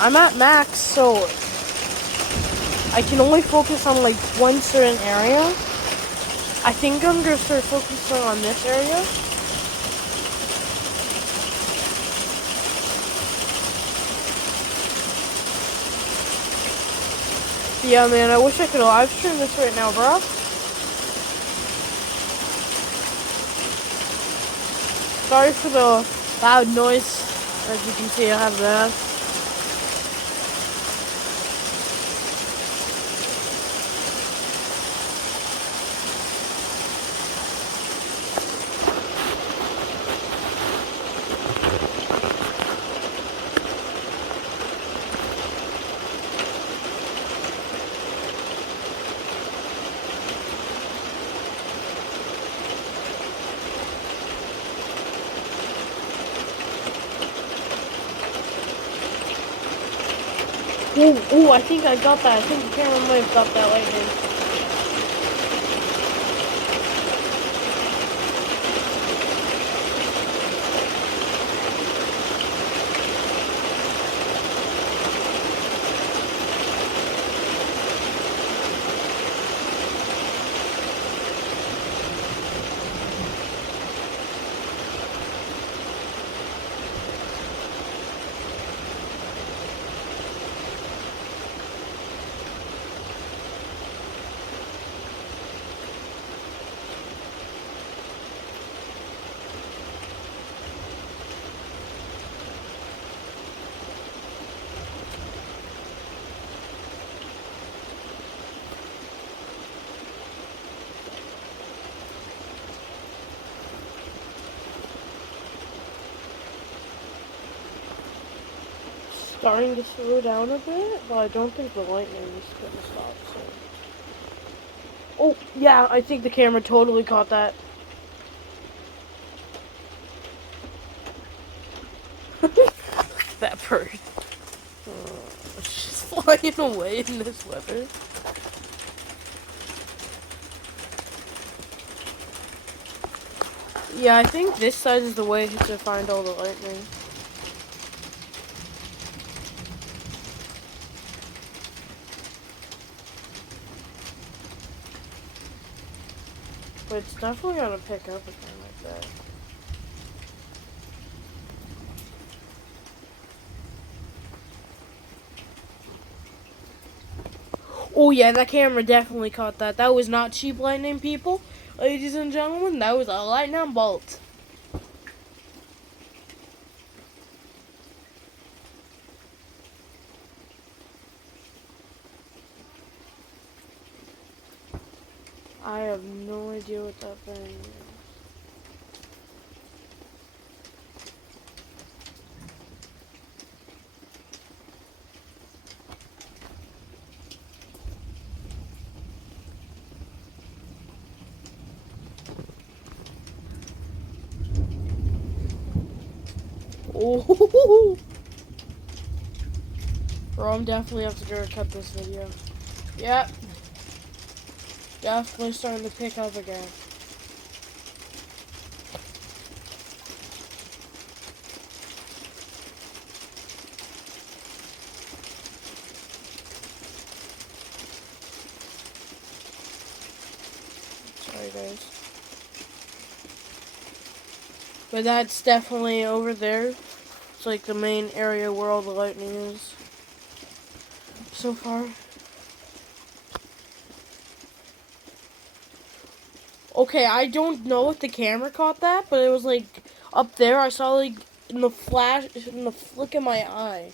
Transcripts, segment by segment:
I'm at max, so I can only focus on like one certain area. I think I'm gonna start focusing on this area. Yeah, man, I wish I could live stream this right now, bro. Sorry for the loud noise. As you can see, I have that. Ooh, I think I got that. I think the camera might have got that lightning. Starting to slow down a bit, but I don't think the lightning is gonna stop soon. Oh, yeah, I think the camera totally caught that. That bird. It's just flying away in this weather. Yeah, I think this side is the way to find all the lightning. But it's definitely gonna pick up again like that. Oh yeah, that camera definitely caught that. That was not cheap lightning, people. Ladies and gentlemen, that was a lightning bolt. I have no idea what that thing is. Oh, bro, I'm definitely have to cut this video. Yep, definitely starting to pick up again. Sorry, guys. But that's definitely over there. It's like the main area where all the lightning is so far. Okay, I don't know if the camera caught that, but it was like up there. I saw like in the flash, in the flick of my eye.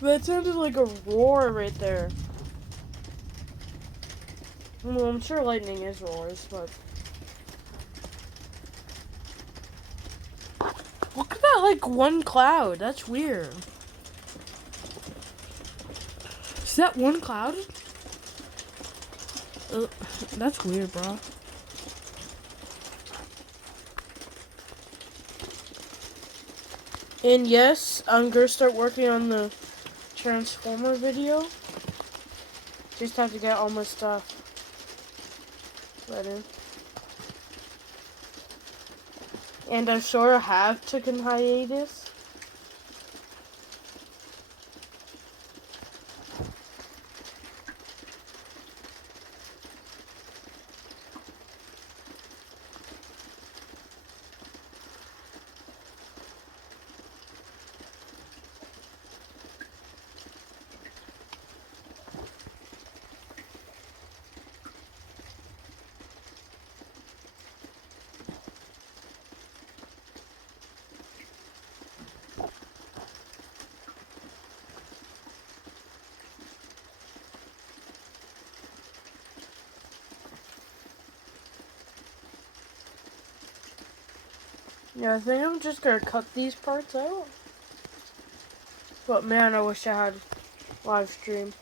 That sounded like a roar right there. Well, I'm sure lightning is roars, but look at that, like one cloud. That's weird. that one cloud? That's weird, bro. And yes, I'm gonna start working on the Transformer video. Just have to get all my stuff ready. And I sort of have taken hiatus. Yeah, I think I'm just gonna cut these parts out. But man, I wish I had live stream.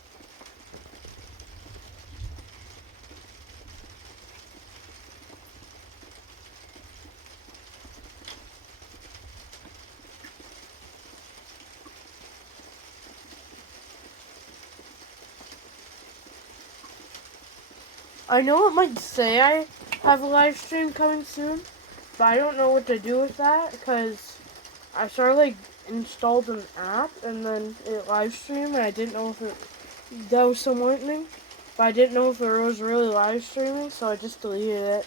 I know it might say I have a live stream coming soon, but I don't know what to do with that because I sort of like installed an app and then it live streamed and I didn't know if that was some lightning, but I didn't know if it was really live streaming, so I just deleted it.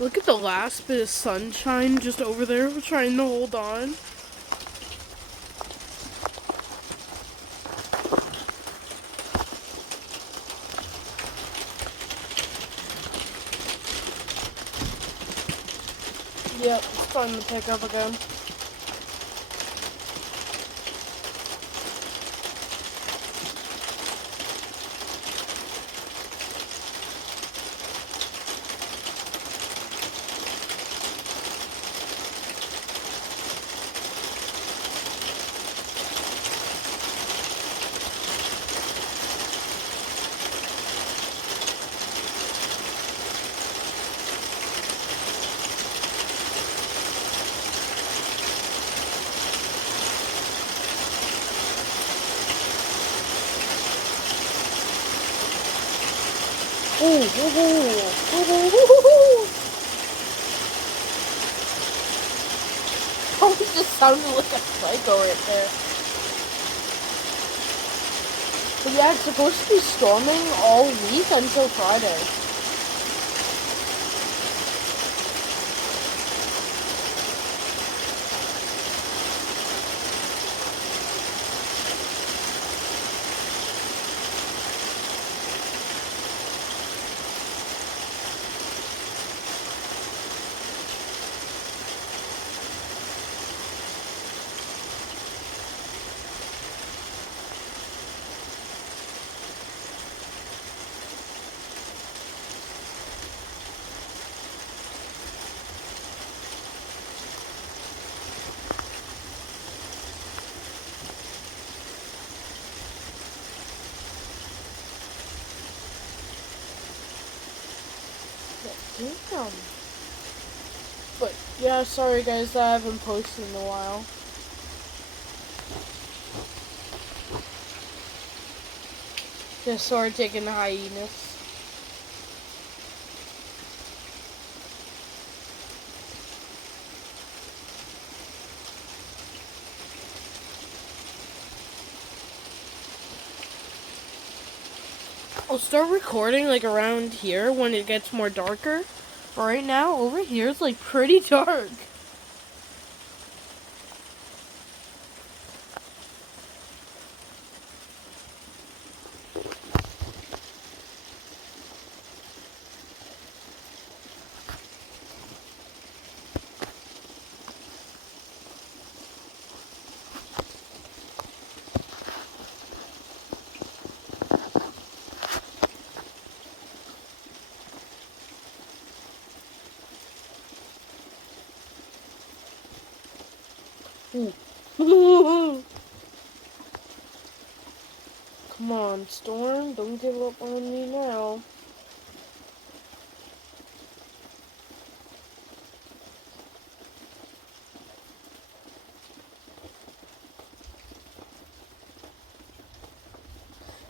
Look at the last bit of sunshine just over there. We're trying to hold on. Yep, it's starting to pick up again. Oh, he just sounded like a psycho right there. But yeah, it's supposed to be storming all week until Friday. Damn. But yeah, sorry guys that I haven't posted in a while. Just sort of taking a hiatus. I'll start recording like around here when it gets more darker. But right now, over here, it's like pretty dark. Ooh. Come on, Storm. Don't give up on me now.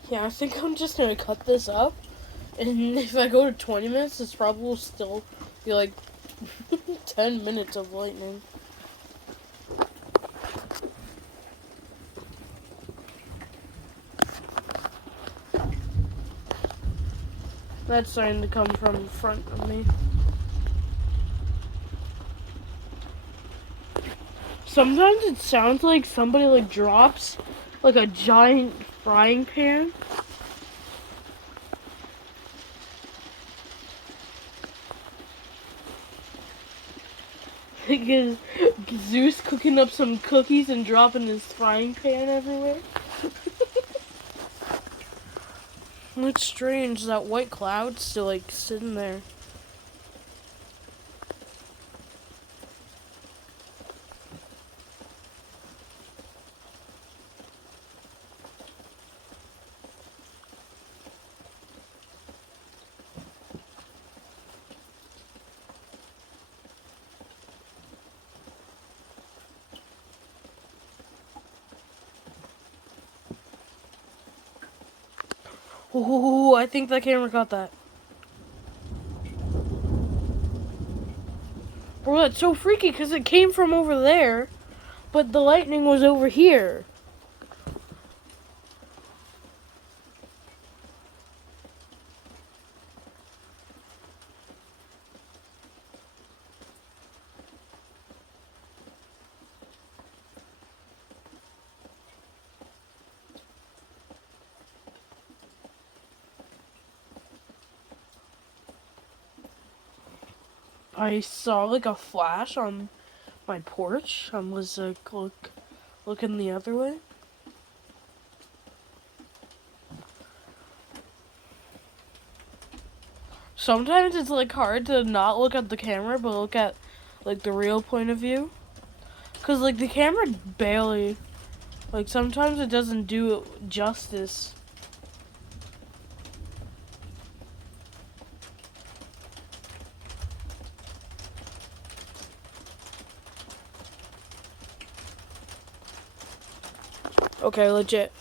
Yeah, I think I'm just gonna cut this up. And if I go to 20 minutes, this probably will still be like 10 minutes of lightning. That's starting to come from in front of me. Sometimes it sounds like somebody like drops like a giant frying pan. Because Zeus cooking up some cookies and dropping his frying pan everywhere. It's strange that white cloud's still like sitting there. Ooh, I think that camera got that. Bro, that's so freaky because it came from over there, but the lightning was over here. I saw like a flash on my porch. I was like looking the other way. Sometimes it's like hard to not look at the camera but look at like the real point of view. Cause like the camera barely, like sometimes it doesn't do it justice. Okay, legit.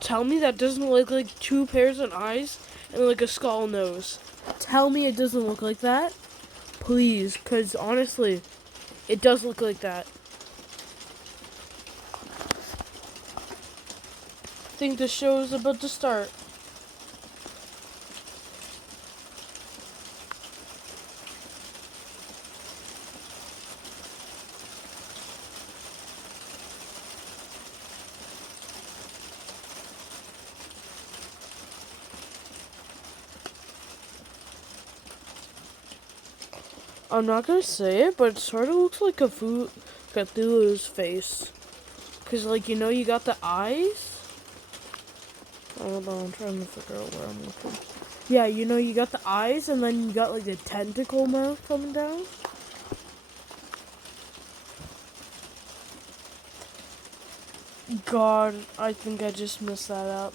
Tell me that doesn't look like two pairs of eyes and like a skull nose. Tell me it doesn't look like that. Please, because honestly, it does look like that. I think the show is about to start. I'm not gonna say it, but it sort of looks like a Cthulhu's face. Cause like, you know, you got the eyes. Hold on, I'm trying to figure out where I'm looking. Yeah, you know, you got the eyes, and then you got like the tentacle mouth coming down. God, I think I just messed that up.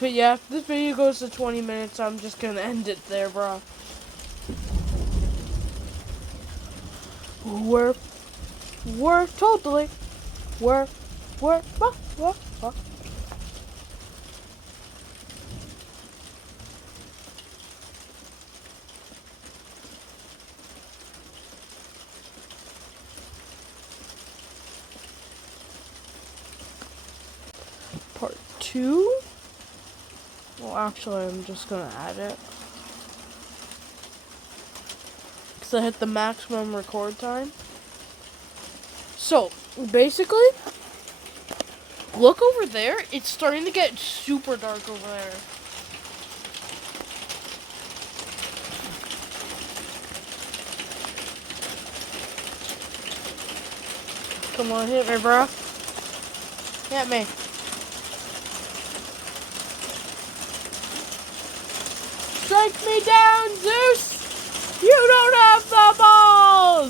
But yeah, if this video goes to 20 minutes, I'm just gonna end it there, bro. We're totally, we're. Part 2? Well, actually, I'm just gonna add it. Because I hit the maximum record time. So, basically, look over there. It's starting to get super dark over there. Come on, hit me, bro. Hit me. Strike me down, Zeus! You don't have the balls!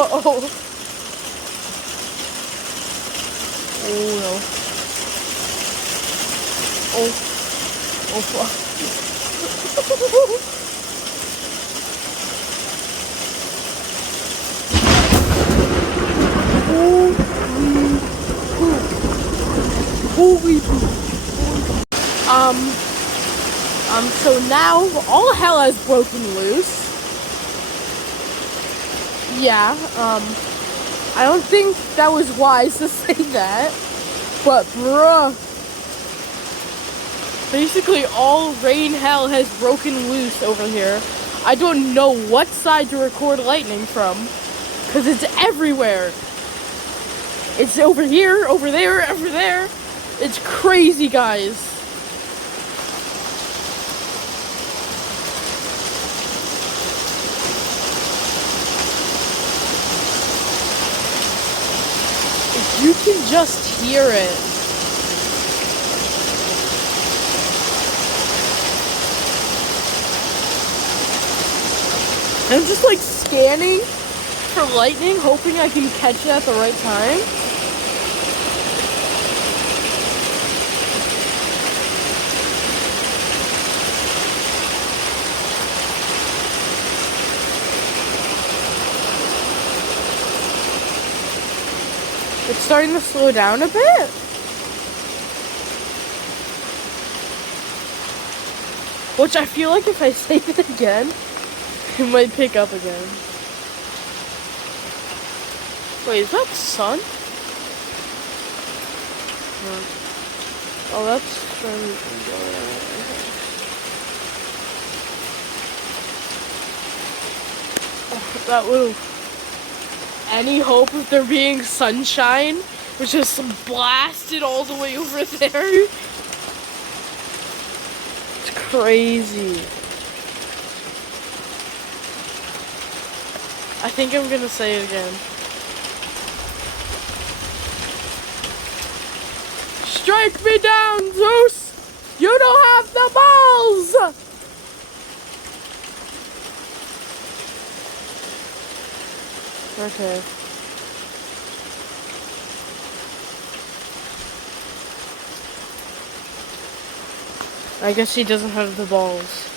Uh-oh. Oh no. Oh. Oh fuck. Holy poop. So now all hell has broken loose. Yeah, I don't think that was wise to say that, but bruh. Basically all rain hell has broken loose over here. I don't know what side to record lightning from, because it's everywhere. It's over here, over there, over there. It's crazy, guys. If you can just hear it. I'm just like scanning for lightning, hoping I can catch it at the right time. It's starting to slow down a bit. Which I feel like if I say it again, it might pick up again. Wait, is that sun? No. Oh, that's sun. Oh, that little... Any hope of there being sunshine was just blasted all the way over there. It's crazy. I think I'm gonna say it again. Strike me down, Zeus! You don't have the balls! Okay. I guess he doesn't have the balls.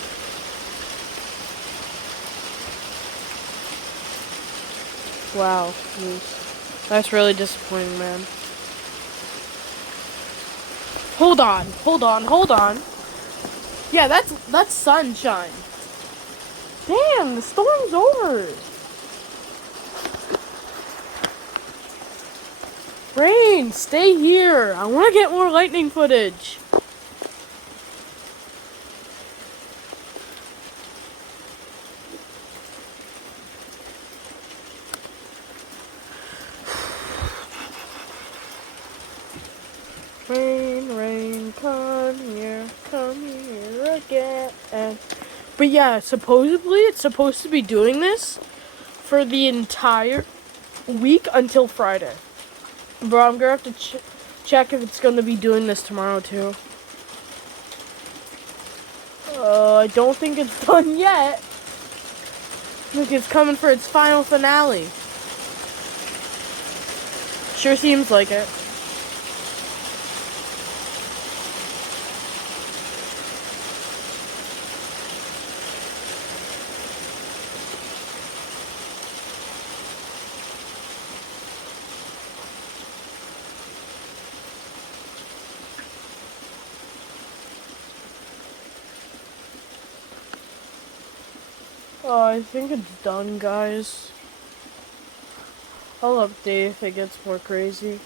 Wow, Zeus. That's really disappointing, man. Hold on. Yeah, that's sunshine. Damn, the storm's over. Rain, stay here. I want to get more lightning footage. Rain, come here again. But yeah, supposedly it's supposed to be doing this for the entire week until Friday. Bro, I'm gonna have to check if it's gonna be doing this tomorrow too. I don't think it's done yet. I think it's coming for its final finale. Sure seems like it. Oh, I think it's done, guys. I'll update if it gets more crazy.